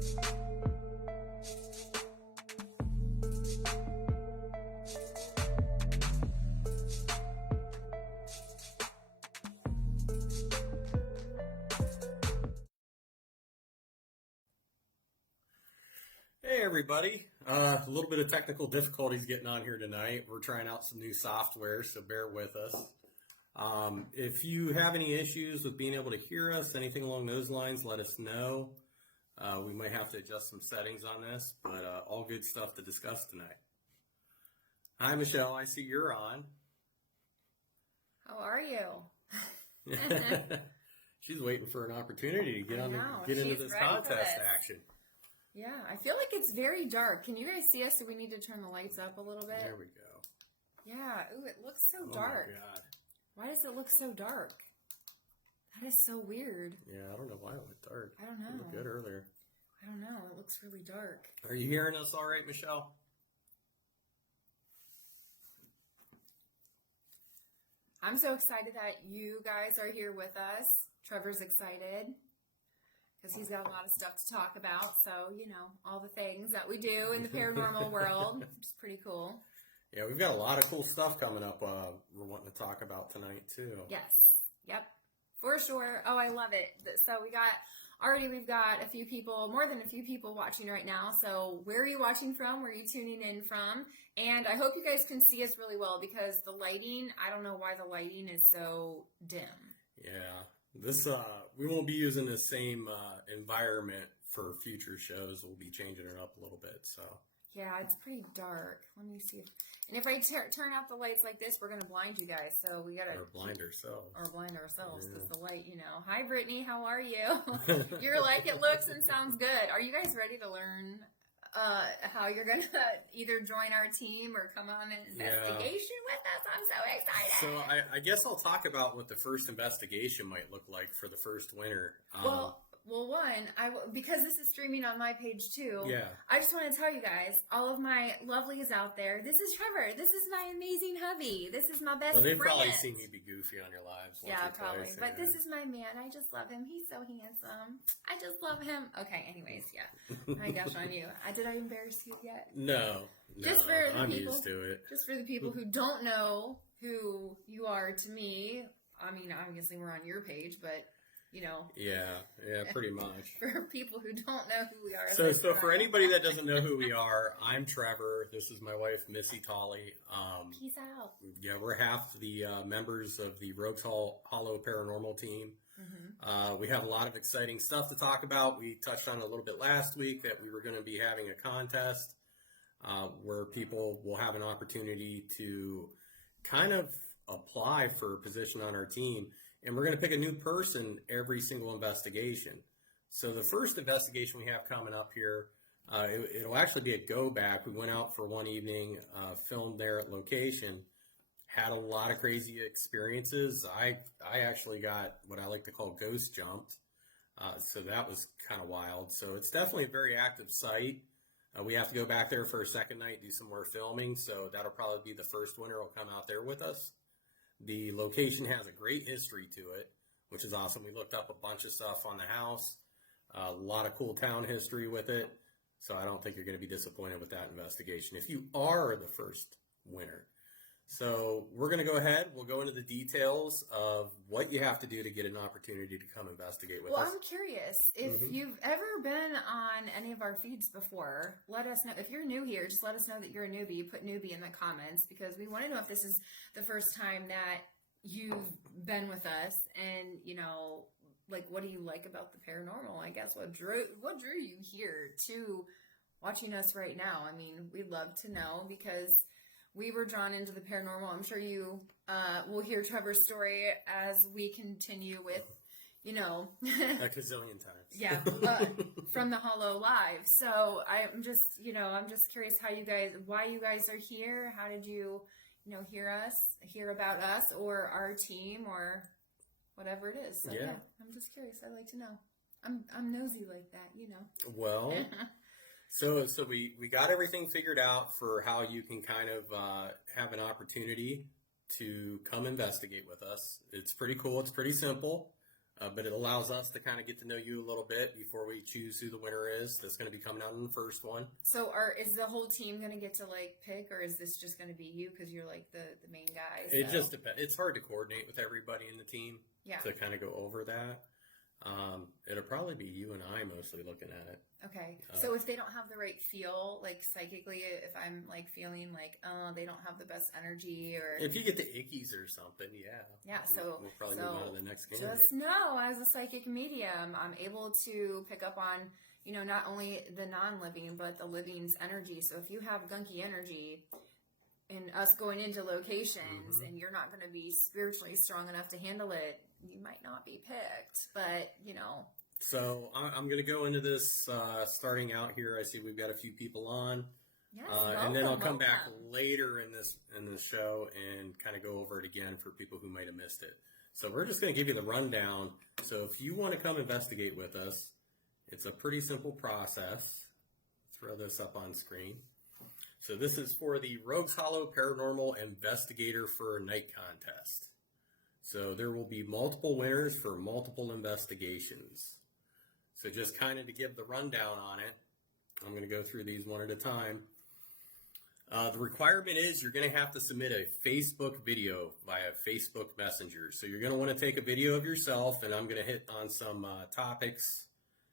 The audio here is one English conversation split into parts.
Hey everybody, a little bit of technical difficulties getting on here tonight. We're trying out some new software, so bear with us. If you have any issues with being able to hear us, anything along those lines, let us know. We might have to adjust some settings on this, but all good stuff to discuss tonight. Hi Michelle, I see you're on. How are you? She's waiting for an opportunity to get into this contest action. Yeah, I feel like it's very dark. Can you guys see us? Do we need to turn the lights up a little bit? There we go. Yeah. Ooh, it looks so dark. Oh my God. Why does it look so dark? That is so weird. Yeah, I don't know why it looked dark. I don't know. It looked good earlier. I don't know. It looks really dark. Are you hearing us all right, Michelle? I'm so excited that you guys are here with us. Trevor's excited because he's got a lot of stuff to talk about. So, you know, all the things that we do in the paranormal world, which is pretty cool. Yeah, we've got a lot of cool stuff coming up we're wanting to talk about tonight, too. Yes. Yep. For sure. Oh, I love it. So we've got a few people, more than a few people watching right now. So where are you watching from? Where are you tuning in from? And I hope you guys can see us really well because the lighting, I don't know why the lighting is so dim. Yeah. This we won't be using the same environment for future shows. We'll be changing it up a little bit. So yeah, it's pretty dark. Let me see if I turn out the lights like this, we're gonna blind you guys. So we gotta blind ourselves because the light. You know. Hi, Brittany. How are you? You're like it looks and sounds good. Are you guys ready to learn how you're gonna either join our team or come on an investigation with us? I'm so excited. So I guess I'll talk about what the first investigation might look like for the first winner. Well, because this is streaming on my page too. Yeah. I just want to tell you guys, all of my lovelies out there, this is Trevor. This is my amazing hubby. This is my best friend. They've probably seen me be goofy on your lives. Yeah, probably. But this is my man. I just love him. He's so handsome. I just love him. Okay, anyways, yeah. My gosh on you. Did I embarrass you yet? No. I'm used to it. Just for the people who don't know who you are to me, I mean, obviously we're on your page, but you know. Yeah, pretty much. For people who don't know who we are. So for anybody that doesn't know who we are, I'm Trevor. This is my wife, Missy Tolley. Peace out. Yeah, we're half the members of the Rogues Hollow Paranormal team. Mm-hmm. We have a lot of exciting stuff to talk about. We touched on a little bit last week that we were going to be having a contest where people will have an opportunity to kind of apply for a position on our team. And we're going to pick a new person every single investigation. So the first investigation we have coming up here, it'll actually be a go back. We went out for one evening, filmed there at location, had a lot of crazy experiences. I actually got what I like to call ghost jumped. So that was kind of wild. So it's definitely a very active site. We have to go back there for a second night, do some more filming. So that'll probably be the first winner will come out there with us. The location has a great history to it, which is awesome. We looked up a bunch of stuff on the house, a lot of cool town history with it. So I don't think you're going to be disappointed with that investigation if you are the first winner. So we're going to go ahead. We'll go into the details of what you have to do to get an opportunity to come investigate with us. Well, I'm curious. If you've ever been on any of our feeds before, let us know. If you're new here, just let us know that you're a newbie. Put newbie in the comments because we want to know if this is the first time that you've been with us and, you know, like, what do you like about the paranormal? I guess what drew you here to watching us right now? I mean, we'd love to know because we were drawn into the paranormal. I'm sure you will hear Trevor's story as we continue with, you know, a gazillion times. Yeah, from the Hollow Live. So I'm just curious why you guys are here. How did you, hear about us or our team or whatever it is. So yeah I'm just curious. I'd like to know. I'm nosy like that, you know. Well. So we got everything figured out for how you can kind of have an opportunity to come investigate with us. It's pretty cool. It's pretty simple. But it allows us to kind of get to know you a little bit before we choose who the winner is. That's going to be coming out in the first one. So is the whole team going to get to like pick, or is this just going to be you because you're like the main guy? So. It just depends. It's hard to coordinate with everybody in the team to kind of go over that. It'll probably be you and I mostly looking at it. Okay. So if they don't have the right feel, like psychically, if I'm like feeling like, oh, they don't have the best energy, or if you get the ickies or something, so we'll probably move on to the next candidate. Just know, as a psychic medium, I'm able to pick up on, you know, not only the non-living but the living's energy. So if you have gunky energy, and us going into locations, and you're not going to be spiritually strong enough to handle it, you might not be picked. But you know. So I'm going to go into this starting out here. I see we've got a few people on, yes, and then I'll come back later in this show and kind of go over it again for people who might have missed it. So we're just going to give you the rundown. So if you want to come investigate with us, it's a pretty simple process. Throw this up on screen. So this is for the Rogues Hollow Paranormal Investigator for a Night contest. So there will be multiple winners for multiple investigations. So just kind of to give the rundown on it, I'm going to go through these one at a time. The requirement is you're going to have to submit a Facebook video via Facebook Messenger. So you're going to want to take a video of yourself, and I'm going to hit on some topics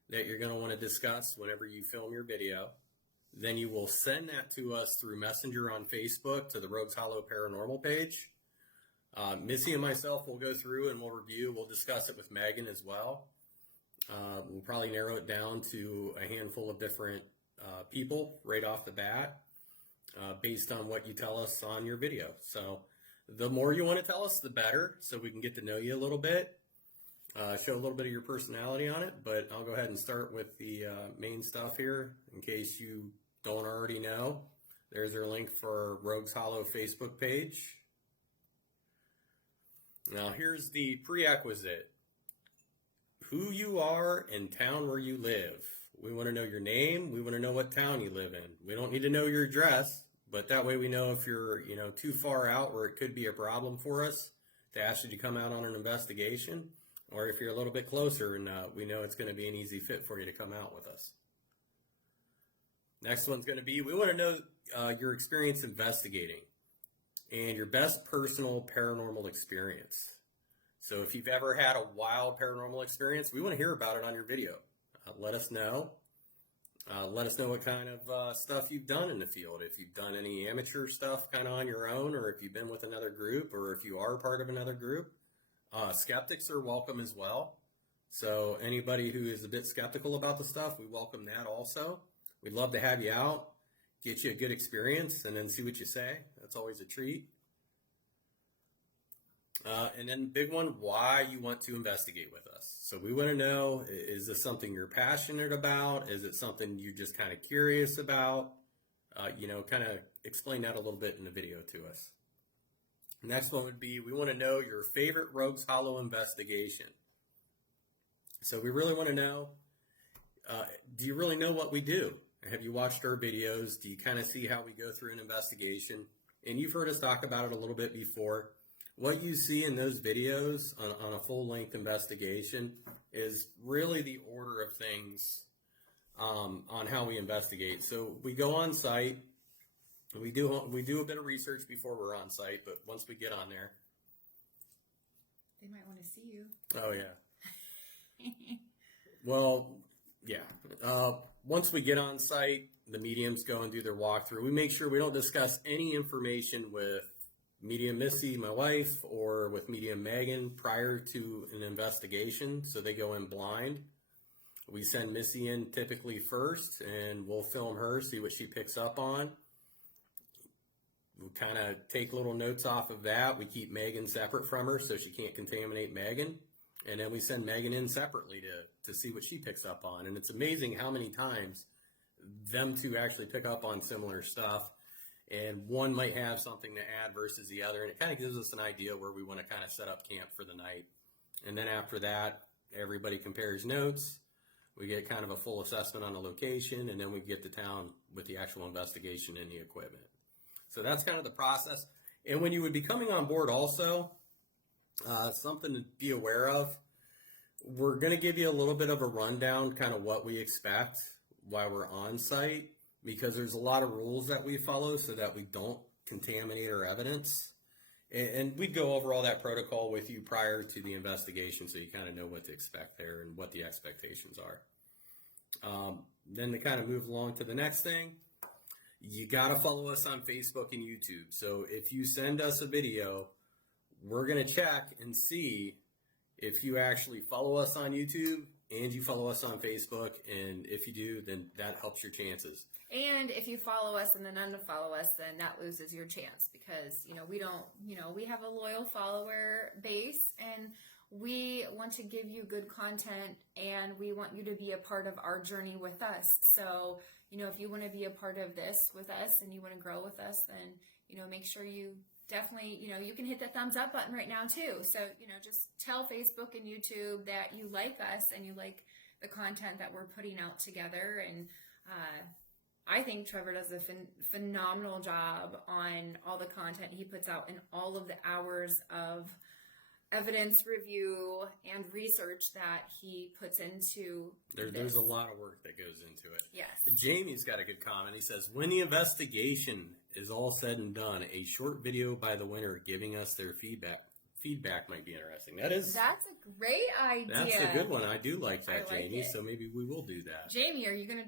that you're going to want to discuss whenever you film your video. Then you will send that to us through Messenger on Facebook to the Rogues Hollow Paranormal page. Missy and myself will go through and we'll review. We'll discuss it with Megan as well. We'll probably narrow it down to a handful of different people right off the bat based on what you tell us on your video. So the more you want to tell us, the better, so we can get to know you a little bit, show a little bit of your personality on it. But I'll go ahead and start with the main stuff here in case you don't already know. There's our link for Rogues Hollow Facebook page. Now here's the prerequisite. Who you are and town where you live. We want to know your name. We want to know what town you live in. We don't need to know your address, but that way we know if you're, too far out where it could be a problem for us to ask you to come out on an investigation, or if you're a little bit closer and we know it's going to be an easy fit for you to come out with us. Next one's going to be, we want to know your experience investigating and your best personal paranormal experience. So if you've ever had a wild paranormal experience, we want to hear about it on your video. Let us know. Let us know what kind of stuff you've done in the field. If you've done any amateur stuff kind of on your own, or if you've been with another group, or if you are part of another group. Skeptics are welcome as well. So anybody who is a bit skeptical about the stuff, we welcome that also. We'd love to have you out, get you a good experience, and then see what you say. That's always a treat. And then big one, why you want to investigate with us. So we want to know, is this something you're passionate about? Is it something you're just kind of curious about? Kind of explain that a little bit in the video to us. Next one would be, we want to know your favorite Rogues Hollow investigation. So we really want to know, do you really know what we do? Have you watched our videos? Do you kind of see how we go through an investigation? And you've heard us talk about it a little bit before. What you see in those videos on a full-length investigation is really the order of things on how we investigate. So we go on site. We do a bit of research before we're on site, but once we get on there, they might want to see you. Oh yeah. Well, yeah. Once we get on site, the mediums go and do their walkthrough. We make sure we don't discuss any information with Medium Missy, my wife, or with Medium Megan prior to an investigation, so they go in blind. We send Missy in typically first, and we'll film her, see what she picks up on. We kind of take little notes off of that. We keep Megan separate from her so she can't contaminate Megan. And then we send Megan in separately to see what she picks up on. And it's amazing how many times them two actually pick up on similar stuff. And one might have something to add versus the other. And it kind of gives us an idea where we want to kind of set up camp for the night. And then after that, everybody compares notes. We get kind of a full assessment on the location. And then we get to town with the actual investigation and the equipment. So that's kind of the process. And when you would be coming on board also, something to be aware of, We're going to give you a little bit of a rundown, kind of what we expect while we're on site, because there's a lot of rules that we follow so that we don't contaminate our evidence. And we'd go over all that protocol with you prior to the investigation so you kind of know what to expect there and what the expectations are. Then to kind of move along to the next thing, you got to follow us on Facebook and YouTube. So if you send us a video, we're going to check and see if you actually follow us on YouTube and you follow us on Facebook. And if you do, then that helps your chances. And if you follow us and then unfollow us, then that loses your chance because, we don't, we have a loyal follower base and we want to give you good content and we want you to be a part of our journey with us. So, if you want to be a part of this with us and you want to grow with us, then, make sure you definitely, you can hit the thumbs up button right now too. So, just tell Facebook and YouTube that you like us and you like the content that we're putting out together. And, I think Trevor does a phenomenal job on all the content he puts out and all of the hours of evidence review and research that he puts into There's a lot of work that goes into it. Yes. Jamie's got a good comment. He says, when the investigation is all said and done, a short video by the winner giving us their feedback might be interesting. That's a great idea. That's a good one. I do like that, I like Jamie. it. So maybe we will do that. Jamie, are you going to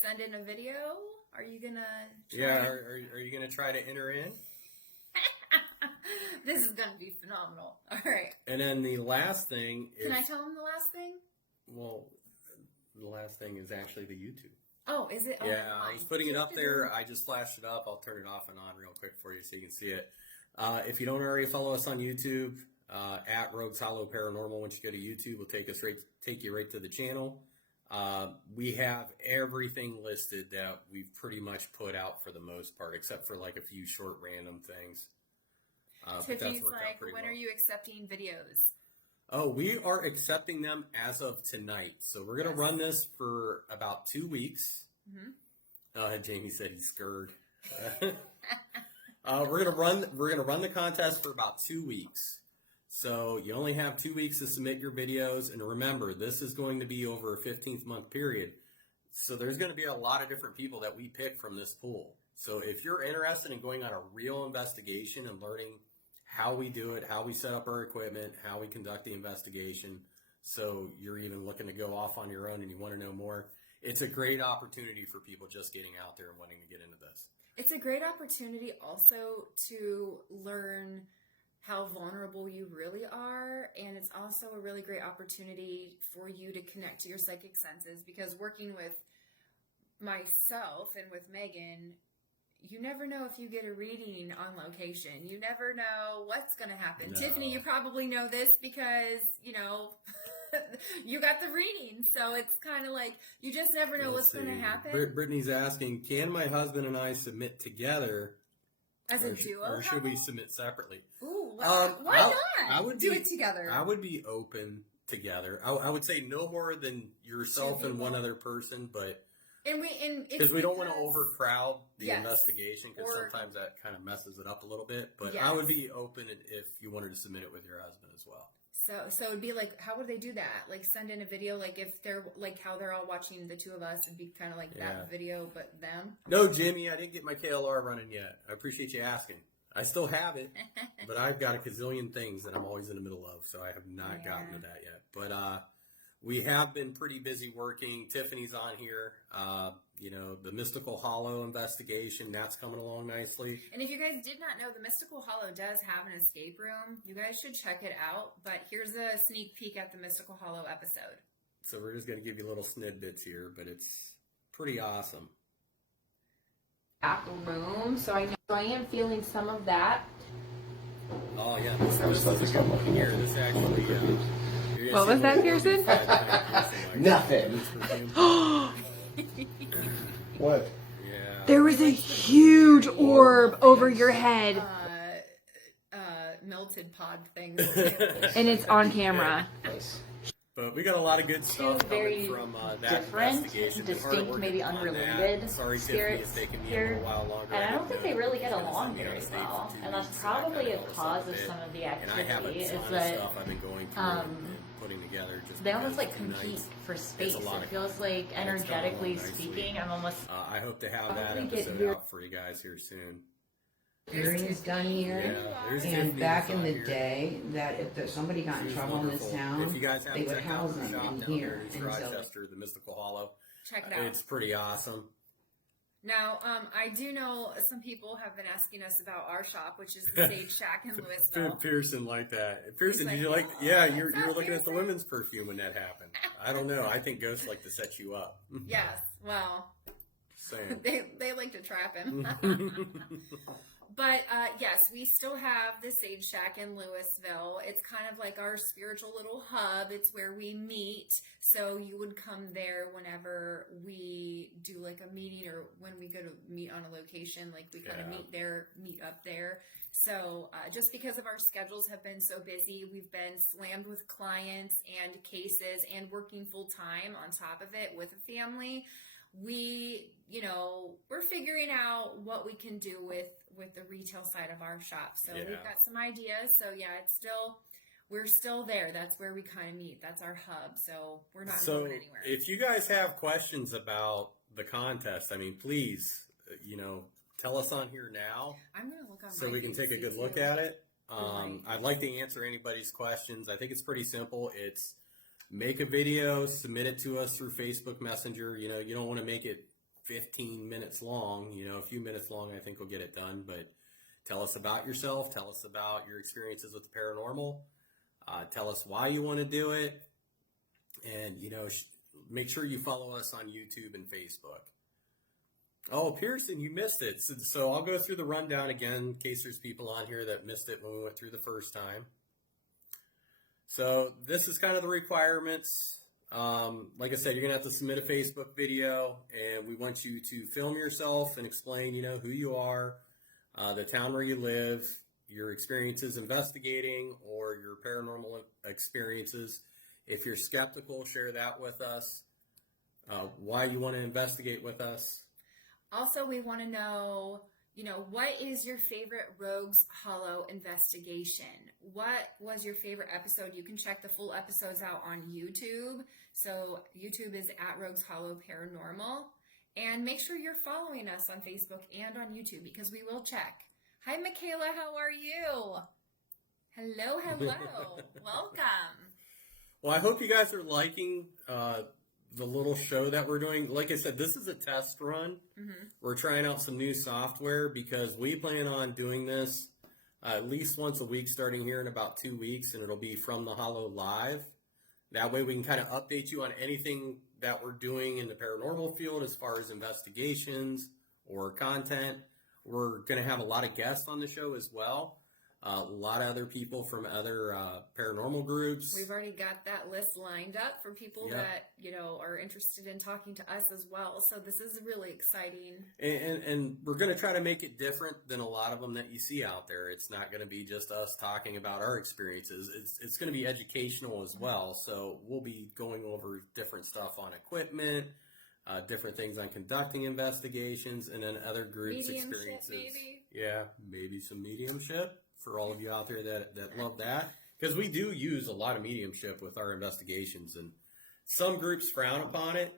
send in a video? Are you going to try? Yeah, are you going to try to enter in? This is going to be phenomenal. All right. And then the last thing is... Can I tell him the last thing? Well, the last thing is actually the YouTube. Oh, is it? Yeah, oh, I was putting it up there. I just flashed it up. I'll turn it off and on real quick for you so you can see it. If you don't already follow us on YouTube, at Rogues Hollow Paranormal, once you go to YouTube, we'll take you right to the channel. We have everything listed that we've pretty much put out for the most part, except for like a few short random things. Tiffany's like, when are you accepting videos? Oh, we are accepting them as of tonight. So we're going to run this for about 2 weeks. Mm-hmm. Jamie said he's scared. We're gonna run the contest for about 2 weeks. So you only have 2 weeks to submit your videos, and remember, this is going to be over a 15-month period. So there's going to be a lot of different people that we pick from this pool. So if you're interested in going on a real investigation and learning how we do it, how we set up our equipment, how we conduct the investigation, so you're even looking to go off on your own and you want to know more, it's a great opportunity for people just getting out there and wanting to get into this. It's a great opportunity also to learn how vulnerable you really are, and it's also a really great opportunity for you to connect to your psychic senses, because working with myself and with Megan, you never know if you get a reading on location. You never know what's going to happen. No. Tiffany, you probably know this because, you got the reading. So it's kind of like, you just never know what's going to happen. Brittany's asking, can my husband and I submit together? As a duo? Or should we submit separately? Ooh, why not? I would do it together. I would be open together. I would say no more than yourself and one other person, but... Because we don't want to overcrowd the investigation, because sometimes that kind of messes it up a little bit. But I would be open if you wanted to submit it with your husband as well. So it'd be like, how would they do that? Like send in a video, like if they're like how they're all watching the two of us, it'd be kind of like that video, but them. No, Jimmy, I didn't get my KLR running yet. I appreciate you asking. I still have it, but I've got a gazillion things that I'm always in the middle of, so I have not gotten to that yet. But we have been pretty busy working. Tiffany's on here. The Mystical Hollow investigation, that's coming along nicely. And if you guys did not know, the Mystical Hollow does have an escape room. You guys should check it out. But here's a sneak peek at the Mystical Hollow episode. So we're just going to give you little snippets here, but it's pretty awesome. Back room, so I am feeling some of that. Oh yeah, this is a good one here. This actually. What was that, Pearson? Nothing. What? Yeah. There was a huge orb over your head. Melted pod things. And it's on camera. But we got a lot of good stuff very coming from that different, investigation. distinct, maybe unrelated Sorry, spirits Tiffany, it's taken me here. a little while longer. And I don't think they really get along very well. And that's probably a cause of some of the activity. Is that putting together. Just They almost because like the compete nights, for space. a lot It of- feels like it's coming along energetically nicely. speaking, I'm almost. I hope to have that Probably get episode your- out for you guys here soon. Hearings done here. Yeah, there's And Tiffany back in on the here. day, that if there's somebody got in She's trouble in this wonderful. town, If you guys they haven't would checked out house the them shop in down here. there, it's And so Rochester, the Mystical Hollow. Check it out. It's pretty awesome. Now, I do know some people have been asking us about our shop, which is the Sage Shack in Louisville. Pearson liked that. Pearson, He's did you like, like? "Oh, Yeah, what's you were up, looking at the Pearson?" women's perfume when that happened. I don't know. I think ghosts like to set you up. Yes, well, Just saying. they like to trap him. But yes, we still have the Sage Shack in Louisville. It's kind of like our spiritual little hub. It's where we meet. So you would come there whenever we do like a meeting or when we go to meet on a location. Like we kind of meet up there. So just because of our schedules have been so busy, we've been slammed with clients and cases and working full time on top of it with a family. We're figuring out what we can do with the retail side of our shop. So we've got some ideas. So yeah, we're still there. That's where we kind of meet. That's our hub. So we're not going anywhere. If you guys have questions about the contest, I mean, please, tell us on here now I'm going to look on so my we can take a feed, good too. look at it. Right. I'd like to answer anybody's questions. I think it's pretty simple. It's make a video, submit it to us through Facebook Messenger. You don't want to make it 15 minutes long. A few minutes long, I think we'll get it done. But tell us about yourself. Tell us about your experiences with the paranormal. Tell us why you want to do it. And, make sure you follow us on YouTube and Facebook. Oh, Pearson, you missed it. So I'll go through the rundown again in case there's people on here that missed it when we went through the first time. So this is kind of the requirements. Like I said, you're going to have to submit a Facebook video, and we want you to film yourself and explain, who you are, the town where you live, your experiences investigating, or your paranormal experiences. If you're skeptical, share that with us. Why you want to investigate with us. Also, we want to know, what is your favorite Rogues Hollow investigation? What was your favorite episode? You can check the full episodes out on YouTube. So YouTube is at Rogues Hollow Paranormal. And make sure you're following us on Facebook and on YouTube because we will check. Hi, Michaela. How are you? Hello. Welcome. Well, I hope you guys are liking the little show that we're doing. Like I said, this is a test run. Mm-hmm. We're trying out some new software because we plan on doing this at least once a week starting here in about 2 weeks, and it'll be from the Hollow Live. That way we can kind of update you on anything that we're doing in the paranormal field as far as investigations or content. We're going to have a lot of guests on the show as well. A lot of other people from other paranormal groups. We've already got that list lined up for people that, are interested in talking to us as well. So this is really exciting. And we're going to try to make it different than a lot of them that you see out there. It's not going to be just us talking about our experiences. It's going to be educational as well. So we'll be going over different stuff on equipment, different things on conducting investigations, and then other groups' Mediumship, experiences. maybe? Yeah, maybe some mediumship for all of you out there that love that. Because we do use a lot of mediumship with our investigations, and some groups frown upon it.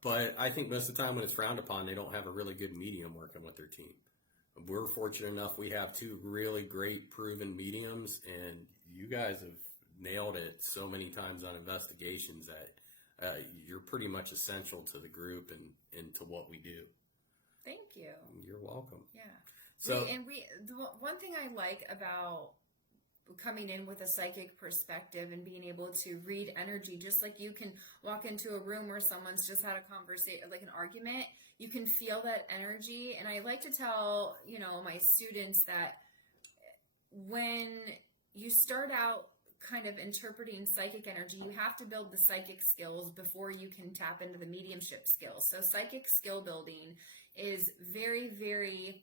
But I think most of the time when it's frowned upon, they don't have a really good medium working with their team. We're fortunate enough we have 2 really great proven mediums, and you guys have nailed it so many times on investigations that you're pretty much essential to the group and to what we do. Thank you. You're welcome. Yeah. So, the one thing I like about coming in with a psychic perspective and being able to read energy, just like you can walk into a room where someone's just had a conversation, like an argument, you can feel that energy. And I like to tell, my students that when you start out kind of interpreting psychic energy, you have to build the psychic skills before you can tap into the mediumship skills. So psychic skill building is very, very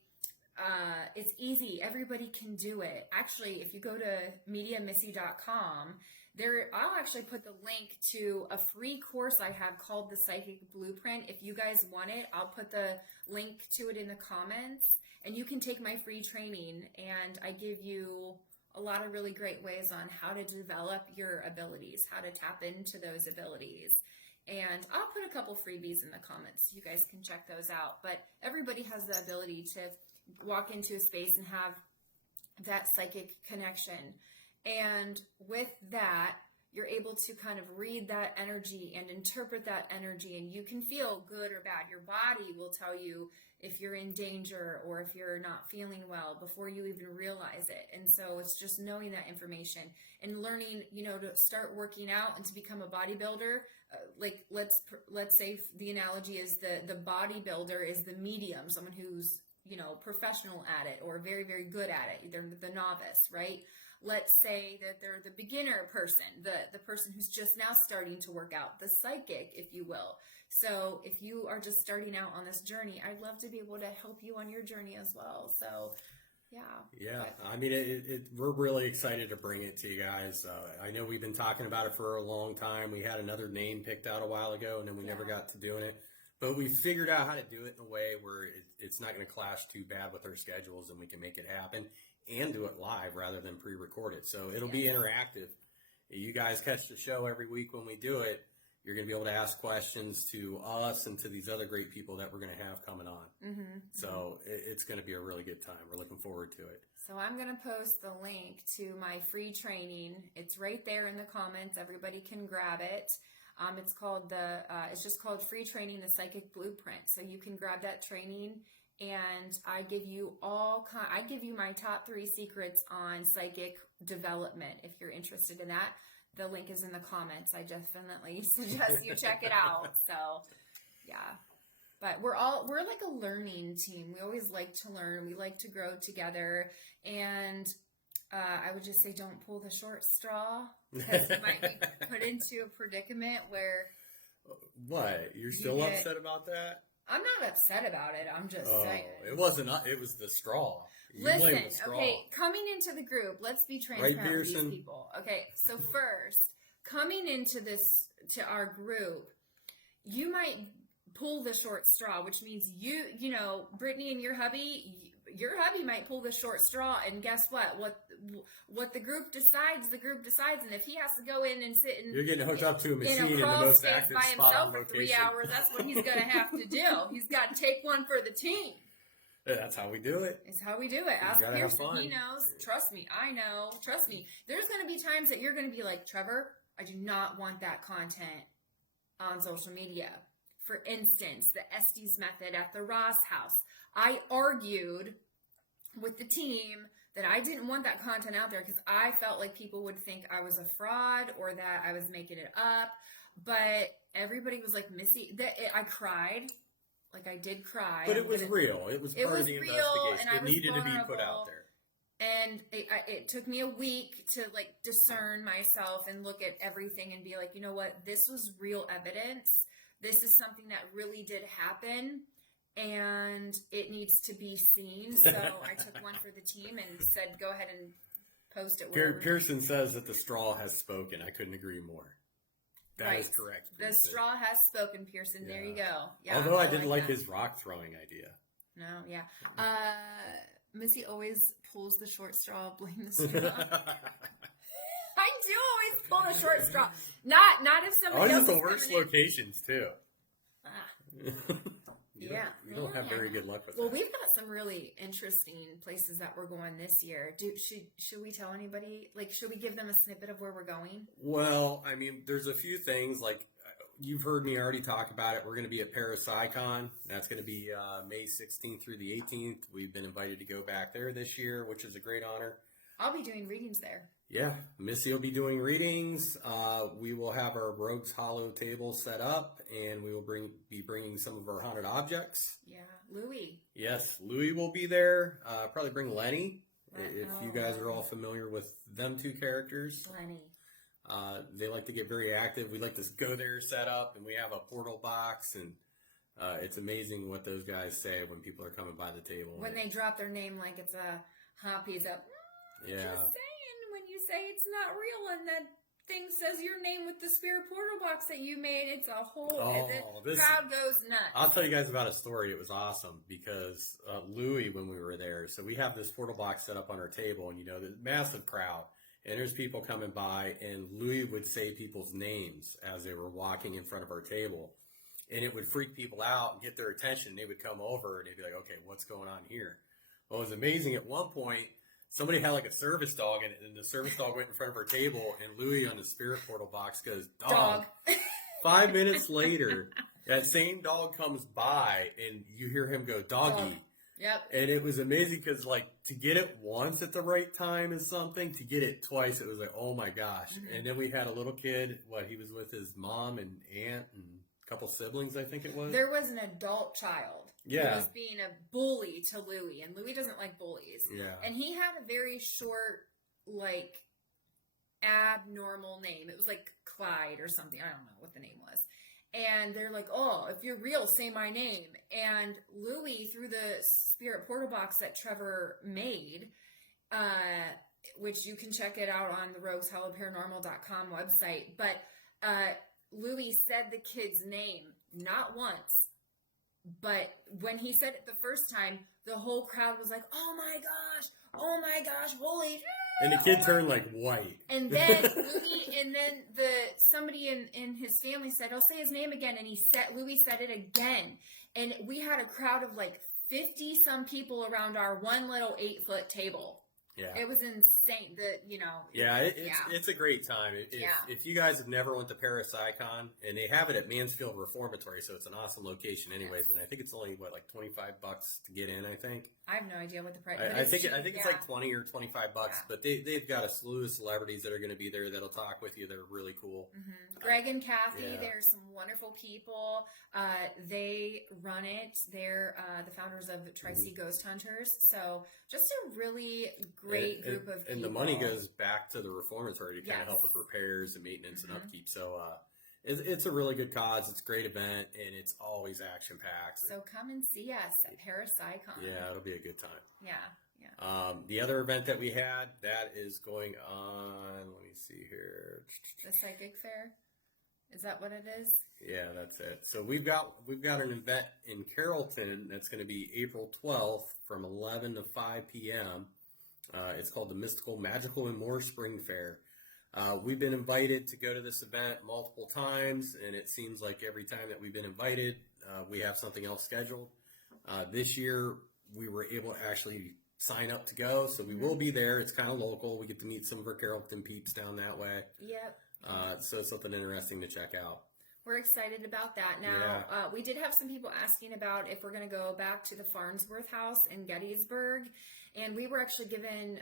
it's easy. Everybody can do it. Actually, if you go to mediamissy.com, I'll actually put the link to a free course I have called the Psychic Blueprint. If you guys want it, I'll put the link to it in the comments, and you can take my free training, and I give you a lot of really great ways on how to develop your abilities, how to tap into those abilities. And I'll put a couple freebies in the comments. You guys can check those out. But everybody has the ability to walk into a space and have that psychic connection. And with that, you're able to kind of read that energy and interpret that energy, and you can feel good or bad. Your body will tell you if you're in danger or if you're not feeling well before you even realize it. And so it's just knowing that information and learning, to start working out and to become a bodybuilder. Like let's say the analogy is the bodybuilder is the medium, someone who's, professional at it or very, very good at it. They're the novice, right? Let's say that they're the beginner person, the person who's just now starting to work out, the psychic, if you will. So if you are just starting out on this journey, I'd love to be able to help you on your journey as well. So, yeah. Yeah, I mean, we're really excited to bring it to you guys. I know we've been talking about it for a long time. We had another name picked out a while ago, and then we never got to doing it. But we figured out how to do it in a way where it's not going to clash too bad with our schedules, and we can make it happen and do it live rather than pre-recorded. So it'll be interactive. You guys catch the show every week when we do it. You're going to be able to ask questions to us and to these other great people that we're going to have coming on. So it's going to be a really good time. We're looking forward to it. So I'm going to post the link to my free training. It's right there in the comments. Everybody can grab it. It's just called Free Training, the Psychic Blueprint. So you can grab that training, and I give you my top 3 secrets on psychic development. If you're interested in that, the link is in the comments. I definitely suggest you check it out. So, yeah. But we're like a learning team. We always like to learn. We like to grow together. And I would just say don't pull the short straw, because you might be put into a predicament where... What? You're still upset about that? I'm not upset about it. I'm just saying. It wasn't. It was the straw. Listen, okay, coming into the group, let's be transparent with these people. Okay, so first, coming into our group, you might pull the short straw, which means Brittany and your hubby might pull the short straw, and guess what? What the group decides, and if he has to go in and sit you're getting hooked up to a machine in the most active by spot himself on for location. 3 hours, that's what he's going to have to do. He's got to take one for the team. That's how we do it. It's how we do it. Ask gotta Pearson. have fun. He knows. Trust me. I know. Trust me. There's going to be times that you're going to be like, Trevor, I do not want that content on social media. For instance, the Estes method at the Ross house. I argued with the team that I didn't want that content out there because I felt like people would think I was a fraud or that I was making it up. But everybody was like, Missy, I cried. Like, I did cry. But it was real. It was part of the investigation. It needed to be put out there. And it took me a week to, like, discern myself and look at everything and be like, you know what? This was real evidence. This is something that really did happen, and it needs to be seen. So I took one for the team and said, go ahead and post it. Pearson says that the straw has spoken. I couldn't agree more. That is correct. The straw has spoken, Pearson. Yeah. There you go. Yeah, although I didn't like his rock throwing idea. No, yeah. Missy always pulls the short straw, blame the straw. I do always pull the short straw. Not if somebody else is the worst locations, too. You don't have very good luck with that. Well, we've got some really interesting places that we're going this year. Should we tell anybody? Like, should we give them a snippet of where we're going? Well, I mean, there's a few things. Like, you've heard me already talk about it. We're going to be at Parapsychon. That's going to be May 16th through the 18th. We've been invited to go back there this year, which is a great honor. I'll be doing readings there. Yeah, Missy will be doing readings. We will have our Rogues Hollow table set up, and we will be bringing some of our haunted objects. Yeah, Louie. Yes, Louie will be there. Probably bring Lenny, if you guys are all familiar with them two characters. Lenny. They like to get very active. We like to go there, set up, and we have a portal box, and it's amazing what those guys say when people are coming by the table. When they drop their name like it's a hot piece up. Yeah. Just saying, when you say it's not real and that thing says your name with the spirit portal box that you made. It's a whole, the this- crowd goes nuts. I'll tell you guys about a story. It was awesome because Louis, when we were there, so we have this portal box set up on our table, and the massive crowd, and there's people coming by, and Louis would say people's names as they were walking in front of our table, and it would freak people out and get their attention. They would come over and they'd be like, "Okay, what's going on here?" Well, it was amazing. At one point, somebody had like a service dog, and the service dog went in front of our table, and Louis on the spirit portal box goes, "Dog." 5 minutes later, that same dog comes by, and you hear him go, "Doggy." Dog. Yep. And it was amazing because, like, to get it once at the right time is something. To get it twice, it was like, oh my gosh. Mm-hmm. And then we had a little kid. He was with his mom and aunt and a couple siblings, I think it was. There was an adult child who Yeah. was being a bully to Louis, and Louis doesn't like bullies. Yeah. And he had a very short, like, abnormal name. It was like Clyde or something. I don't know what the name was. And they're like, "Oh, if you're real, say my name." And Louis, through the spirit portal box that Trevor made, which you can check it out on the Rogues Hollow Paranormal.com website, but Louis said the kid's name not once, but when he said it the first time, the whole crowd was like, "Oh my gosh, holy!" And the kid turned like white. And then somebody in his family said, "I'll say his name again," and Louis said it again, and we had a crowd of like 50 some people around our one little 8-foot table. Yeah. It was insane. It's a great time. If you guys have never went to Parapsychon, and they have it at Mansfield Reformatory, so it's an awesome location anyways, and I think it's only, like $25 to get in, I think. I have no idea what the price I think it's like 20 or $25, Yeah. but they've got a slew of celebrities that are going to be there that'll talk with you. They're really cool. Mm-hmm. Greg and Kathy, Yeah. they're some wonderful people. They run it. They're the founders of Tri-C Ghost Hunters. So just a really great group of people. And the money goes back to the reformatory to kind of Yes. help with repairs and maintenance and upkeep. So it's a really good cause. It's a great event, and it's always action packed. So come and see us at Parapsychon. Yeah, it'll be a good time. Yeah. The other event that we had that is going on. Let me see here. The Psychic Fair. Is that what it is? Yeah, that's it. So we've got an event in Carrollton that's going to be April 12th from 11 to 5 p.m. It's called the Mystical, Magical, and More Spring Fair. We've been invited to go to this event multiple times, and it seems like every time that we've been invited, we have something else scheduled. This year, we were able to actually sign up to go, so we will be there. It's kind of local. We get to meet some of our Carrollton peeps down that way. Yep. So it's something interesting to check out. We're excited about that. Now, we did have some people asking about if we're going to go back to the Farnsworth House in Gettysburg, and we were actually given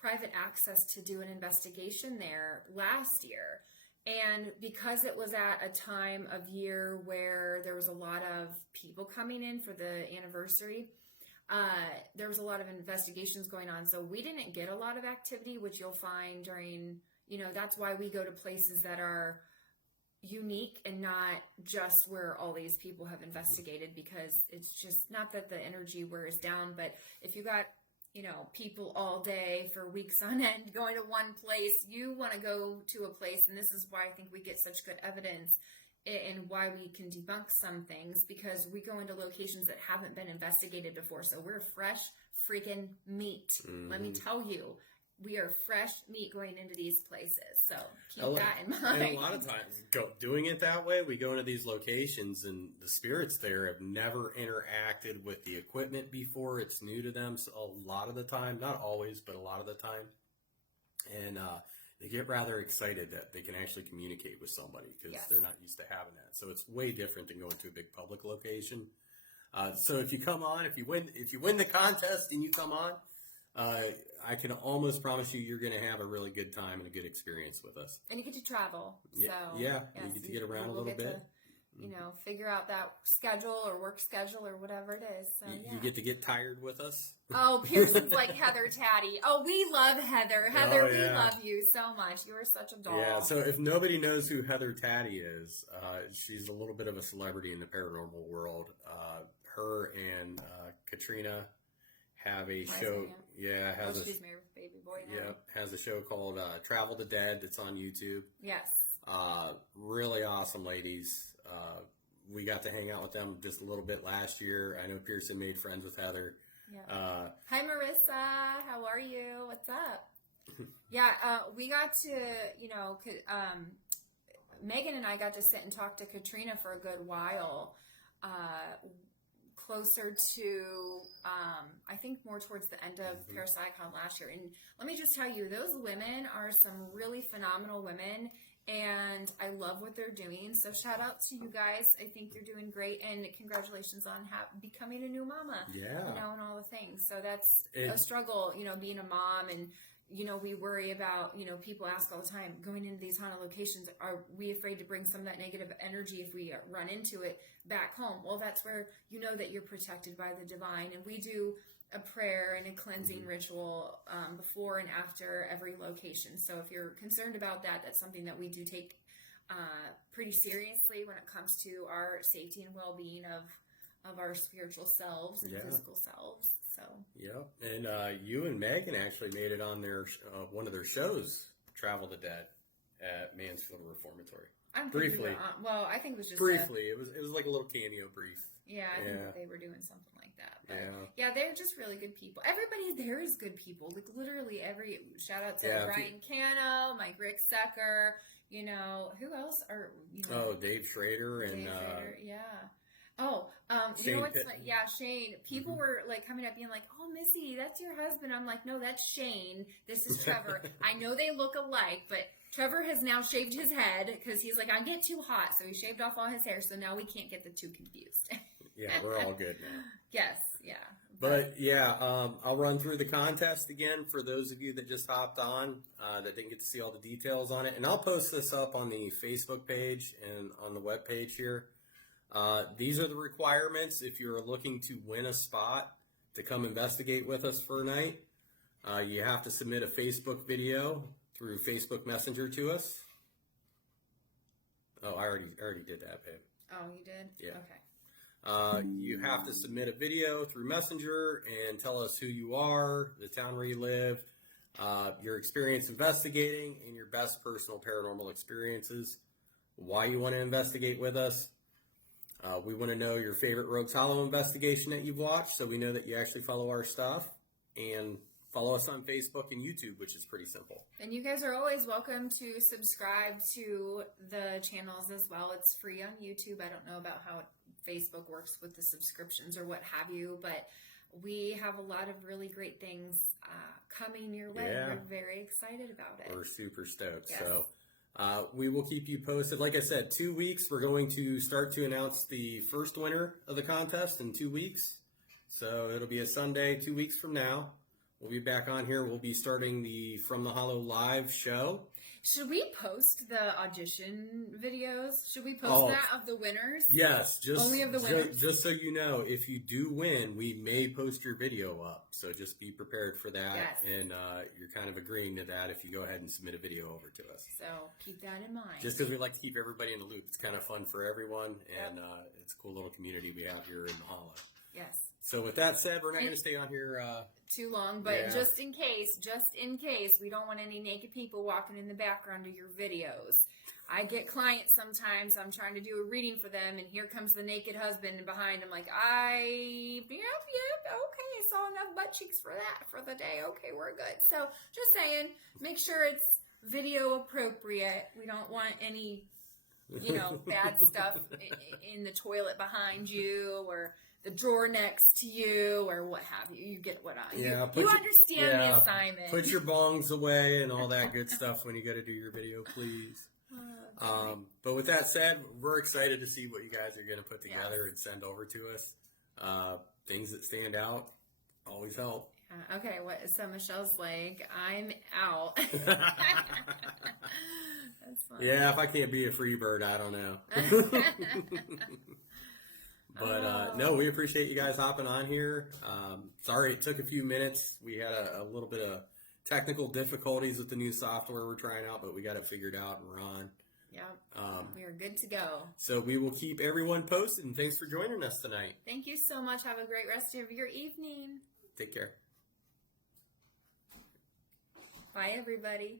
private access to do an investigation there last year. And because it was at a time of year where there was a lot of people coming in for the anniversary, there was a lot of investigations going on. So we didn't get a lot of activity, which you'll find during, that's why we go to places that are unique and not just where all these people have investigated, because it's just not that the energy wears down, but if you got people all day for weeks on end going to one place, you want to go to a place, and this is why I think we get such good evidence and why we can debunk some things, because we go into locations that haven't been investigated before. So we're fresh freaking meat. Let me tell you, we are fresh meat going into these places. So keep that in mind. And a lot of times, doing it that way, we go into these locations, and the spirits there have never interacted with the equipment before. It's new to them. So a lot of the time, not always, but a lot of the time. And they get rather excited that they can actually communicate with somebody, because they're not used to having that. So it's way different than going to a big public location. So if you come on, if you win the contest and you come on, I can almost promise you're going to have a really good time and a good experience with us. And you get to travel. So you get to get around a little bit. Figure out that schedule or work schedule or whatever it is. So, you get to get tired with us. Oh, Pearson's like Heather Tatty. Oh, we love Heather. Heather, we love you so much. You are such a doll. Yeah, so if nobody knows who Heather Tatty is, she's a little bit of a celebrity in the paranormal world. Her and Katrina have a show. She's married with baby boy now. Yep, has a show called Travel the Dead that's on YouTube. Yes. Really awesome ladies. We got to hang out with them just a little bit last year. I know Pearson made friends with Heather. Yeah. Hi, Marissa. How are you? What's up? Yeah, we got to, Megan and I got to sit and talk to Katrina for a good while. Closer to, I think more towards the end of Parapsychon last year. And let me just tell you, those women are some really phenomenal women, and I love what they're doing. So shout out to you guys. I think you're doing great, and congratulations on becoming a new mama. Yeah. And all the things. So that's a struggle, being a mom, and we worry about, people ask all the time, going into these haunted locations, are we afraid to bring some of that negative energy if we run into it back home? Well, that's where you know that you're protected by the divine. And we do a prayer and a cleansing ritual before and after every location. So if you're concerned about that, that's something that we do take pretty seriously when it comes to our safety and well-being of our spiritual selves and physical selves. So. Yep, and you and Megan actually made it on their one of their shows, Travel the Dead, at Mansfield Reformatory. Briefly. I think it was just briefly. It was like a little cameo brief. Yeah, I think that they were doing something like that. But yeah, they're just really good people. Everybody there is good people. Like literally every shout out to Brian Cano, Mike Rick Secker. Who else are Dave Schrader and yeah. Oh, Shane what's Pittman. like, Shane. People were like coming up being like, "Oh, Missy, that's your husband." I'm like, "No, that's Shane. This is Trevor." I know they look alike, but Trevor has now shaved his head because he's like, "I get too hot," so he shaved off all his hair. So now we can't get the two confused. Yeah, we're all good now. Yes, yeah. But I'll run through the contest again for those of you that just hopped on that didn't get to see all the details on it, and I'll post this up on the Facebook page and on the web page here. These are the requirements if you're looking to win a spot to come investigate with us for a night. You have to submit a Facebook video through Facebook Messenger to us. Oh, I already did that, babe. Oh, you did? Yeah. Okay. You have to submit a video through Messenger and tell us who you are, the town where you live, your experience investigating, and your best personal paranormal experiences, why you want to investigate with us. We want to know your favorite Rogues Hollow investigation that you've watched, so we know that you actually follow our stuff. And follow us on Facebook and YouTube, which is pretty simple. And you guys are always welcome to subscribe to the channels as well. It's free on YouTube. I don't know about how Facebook works with the subscriptions or what have you, but we have a lot of really great things coming your way. Yeah. We're very excited about it. We're super stoked. Yes. So we will keep you posted. Like I said, 2 weeks, we're going to start to announce the first winner of the contest in 2 weeks. So it'll be a Sunday 2 weeks from now. We'll be back on here. We'll be starting the From the Hollow live show. Should we post the audition videos? Should we post that of the winners? Yes, Only of the winners? Just so you know, if you do win, we may post your video up. So just be prepared for that. Yes. And you're kind of agreeing to that if you go ahead and submit a video over to us. So keep that in mind. Just because we like to keep everybody in the loop. It's kind of fun for everyone, and it's a cool little community we have here in the Hollow. Yes. So with that said, we're not going to stay on here too long, but just in case, we don't want any naked people walking in the background of your videos. I get clients sometimes, I'm trying to do a reading for them, and here comes the naked husband behind. I'm like, yep, okay, I saw enough butt cheeks for that for the day. Okay, we're good. So just saying, make sure it's video appropriate. We don't want any, bad stuff in the toilet behind you or the drawer next to you or what have you. You get what you understand the assignment. Put your bongs away and all that good stuff when you go to do your video, please. But with that said, we're excited to see what you guys are going to put together and send over to us. Things that stand out always help. Okay, so Michelle's like, I'm out. That's funny. Yeah, if I can't be a free bird, I don't know. But no, we appreciate you guys hopping on here. Sorry it took a few minutes. We had a little bit of technical difficulties with the new software we're trying out, but we got it figured out and we're on. Yeah, we are good to go. So we will keep everyone posted, and thanks for joining us tonight. Thank you so much. Have a great rest of your evening. Take care. Bye, everybody.